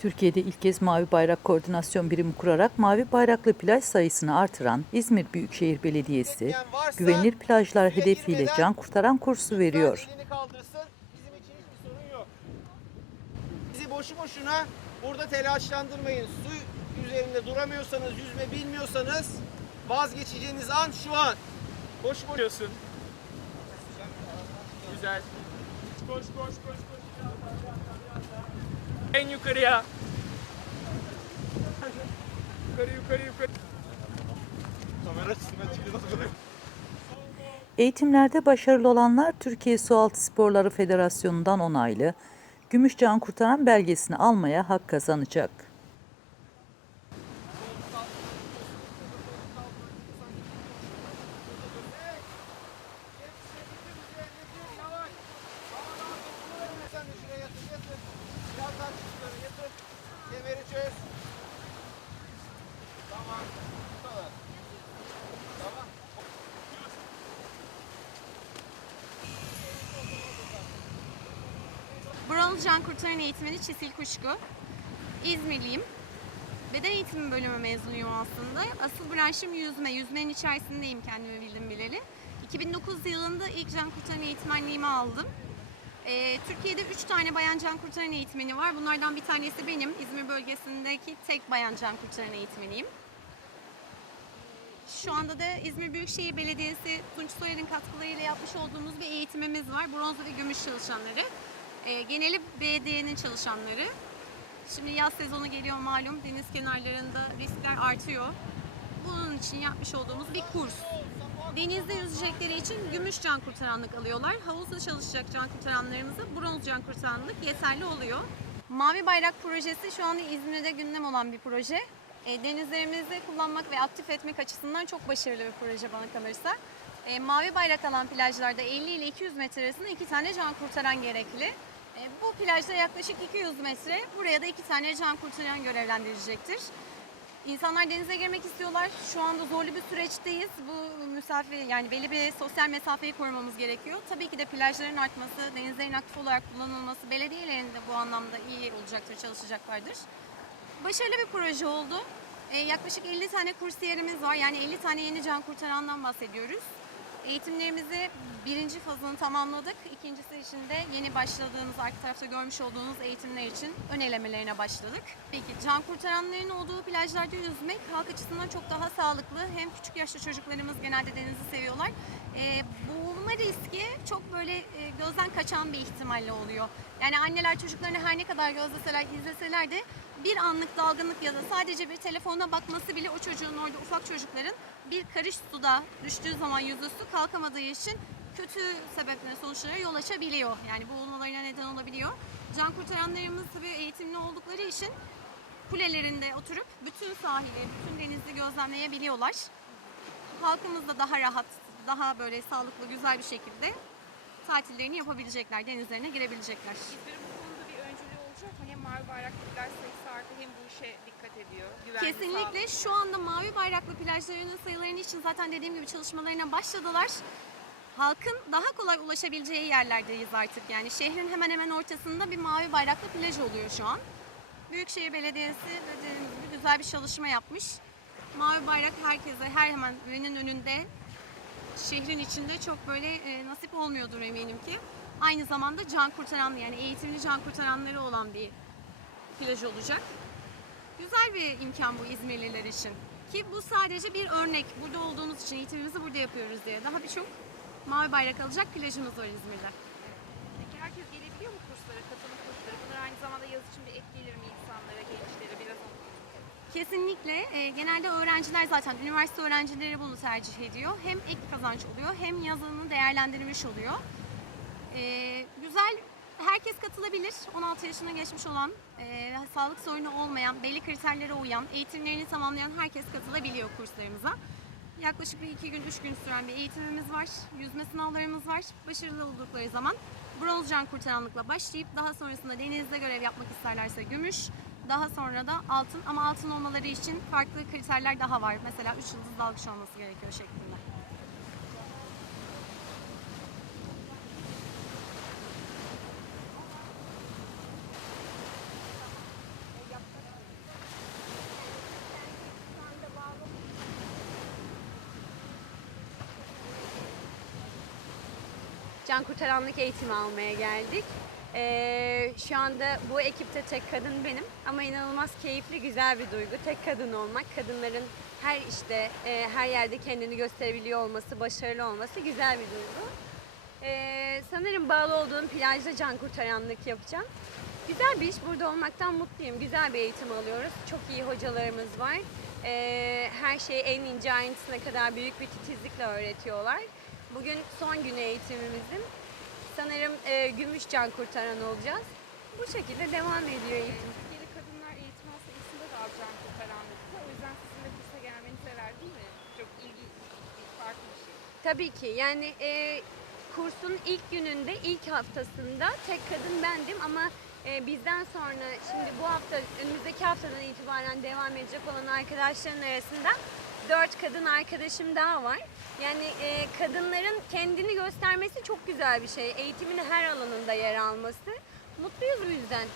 Türkiye'de ilk kez Mavi Bayrak Koordinasyon Birimi kurarak mavi bayraklı plaj sayısını artıran İzmir Büyükşehir Belediyesi, güvenilir plajlar hedefiyle can kurtaran kursu veriyor. Bizi boşu boşuna burada telaşlandırmayın. Su üzerinde duramıyorsanız, yüzme bilmiyorsanız vazgeçeceğiniz an şu an. Boş boşuyorsun. Güzel. Koş koş koş koş. En yukarıya. yukarı yukarı yukarı. Kamera nasıl böyle? Eğitimlerde başarılı olanlar Türkiye Sualtı Sporları Federasyonu'ndan onaylı, Gümüş Can Kurtaran belgesini almaya hak kazanacak. Bronz Can Kurtaran eğitimini Çisil Kuşku. İzmirliyim. Beden eğitimi bölümü mezunuyum aslında. Asıl branşım yüzme. Yüzmenin içerisindeyim kendimi bildim bileli. 2009 yılında ilk can kurtaran eğitmenliğimi aldım. Ee, Türkiye'de 3 tane bayan can kurtaran eğitmeni var. Bunlardan bir tanesi benim. İzmir bölgesindeki tek bayan can kurtaran eğitmeniyim. Şu anda da İzmir Büyükşehir Belediyesi Tunç Soyer'in katkılarıyla yapmış olduğumuz bir eğitimimiz var. Bronz ve gümüş çalışanları. Ee, geneli BD'nin çalışanları. Şimdi yaz sezonu geliyor malum. Deniz kenarlarında riskler artıyor. Bunun için yapmış olduğumuz bir kurs. Denizde yüzecekleri için gümüş can kurtaranlık alıyorlar. Havuzda çalışacak can kurtaranlarımıza bronz can kurtaranlık yeterli oluyor. Mavi Bayrak projesi şu anda İzmir'de gündem olan bir proje. E, denizlerimizi kullanmak ve aktif etmek açısından çok başarılı bir proje bana kalırsa. E, mavi bayrak alan plajlarda 50 ile 200 metre arasında iki tane can kurtaran gerekli. E, bu plajda yaklaşık 200 metre, buraya da iki tane can kurtaran görevlendirilecektir. İnsanlar denize girmek istiyorlar. Şu anda zorlu bir süreçteyiz. Bu mesafe yani belli bir sosyal mesafeyi korumamız gerekiyor. Tabii ki de plajların artması, denizlerin aktif olarak kullanılması belediyelerin de bu anlamda iyi olacaktır, çalışacaklardır. Başarılı bir proje oldu. Ee, yaklaşık 50 tane kursiyerimiz var. Yani 50 tane yeni can kurtarandan bahsediyoruz. Eğitimlerimizi birinci fazını tamamladık. İkincisi için de yeni başladığınız, arka tarafta görmüş olduğunuz eğitimler için ön elemelerine başladık. Peki can kurtaranların olduğu plajlarda yüzmek halk açısından çok daha sağlıklı. Hem küçük yaşta çocuklarımız genelde denizi seviyorlar. Ee, boğulma riski çok böyle e, gözden kaçan bir ihtimalle oluyor. Yani anneler çocuklarını her ne kadar gözleseler, izleseler de bir anlık dalgınlık ya da sadece bir telefona bakması bile o çocuğun orada ufak çocukların bir karış suda düştüğü zaman yüzüstü kalkamadığı için kötü sebeplere sonuçlara yol açabiliyor. Yani boğulmalarına neden olabiliyor. Can kurtaranlarımız tabii eğitimli oldukları için kulelerinde oturup bütün sahili, bütün denizi gözlemleyebiliyorlar. Halkımız da daha rahat, daha böyle sağlıklı, güzel bir şekilde tatillerini yapabilecekler, denizlerine girebilecekler. Hem mavi bayraklı plaj sayısı arttı hem bu işe dikkat ediyor. Güvenli, Kesinlikle şu anda mavi bayraklı plajlarının sayılarını için zaten dediğim gibi çalışmalarına başladılar. Halkın daha kolay ulaşabileceği yerlerdeyiz artık. Yani şehrin hemen hemen ortasında bir mavi bayraklı plaj oluyor şu an. Büyükşehir Belediyesi de dediğim gibi güzel bir çalışma yapmış. Mavi bayrak herkese her hemen evinin önünde şehrin içinde çok böyle e, nasip olmuyordur eminim ki. Aynı zamanda can kurtaran yani eğitimli can kurtaranları olan bir plaj olacak. Güzel bir imkan bu İzmirliler için. Ki bu sadece bir örnek. Burada olduğumuz için eğitimimizi burada yapıyoruz diye. Daha birçok mavi bayrak alacak plajımız var İzmir'de. Peki herkes gelebiliyor mu kurslara, katılım kurslara? Bunlar aynı zamanda yaz için bir ek gelir mi insanlara, gençlere biraz Kesinlikle. e, genelde öğrenciler zaten, üniversite öğrencileri bunu tercih ediyor. Hem ek kazanç oluyor hem yazılımını değerlendirmiş oluyor. E, güzel, herkes katılabilir. 16 yaşına geçmiş olan, e, sağlık sorunu olmayan, belli kriterlere uyan, eğitimlerini tamamlayan herkes katılabiliyor kurslarımıza. Yaklaşık bir iki gün, üç gün süren bir eğitimimiz var. Yüzme sınavlarımız var. Başarılı oldukları zaman bronz can kurtaranlıkla başlayıp daha sonrasında denizde görev yapmak isterlerse gümüş, daha sonra da altın ama altın olmaları için farklı kriterler daha var. Mesela 3 yıldız dalgıç olması gerekiyor şeklinde. Can kurtaranlık eğitimi almaya geldik. Ee, şu anda bu ekipte tek kadın benim ama inanılmaz keyifli, güzel bir duygu. Tek kadın olmak, kadınların her işte, e, her yerde kendini gösterebiliyor olması, başarılı olması güzel bir duygu. Ee, sanırım bağlı olduğum plajda can kurtaranlık yapacağım. Güzel bir iş, burada olmaktan mutluyum. Güzel bir eğitim alıyoruz. Çok iyi hocalarımız var. Ee, her şeyi en ince ayrıntısına kadar büyük bir titizlikle öğretiyorlar. Bugün son günü eğitimimizin. Sanırım e, gümüş can kurtaran olacağız. Bu şekilde devam ediyor eğitim. Türkiye'de kadınlar eğitim sayısında daha can kurtaranlıkta. O yüzden sizin de kursa gelmeni sever değil mi? Çok ilgi, farklı bir şey. Tabii ki yani e, kursun ilk gününde, ilk haftasında tek kadın bendim ama e, bizden sonra şimdi bu hafta, önümüzdeki haftadan itibaren devam edecek olan arkadaşların arasında dört kadın arkadaşım daha var. Yani e, kadınların kendini göstermesi çok güzel bir şey. Eğitimin her alanında yer alması. Mutluyuz bu yüzden.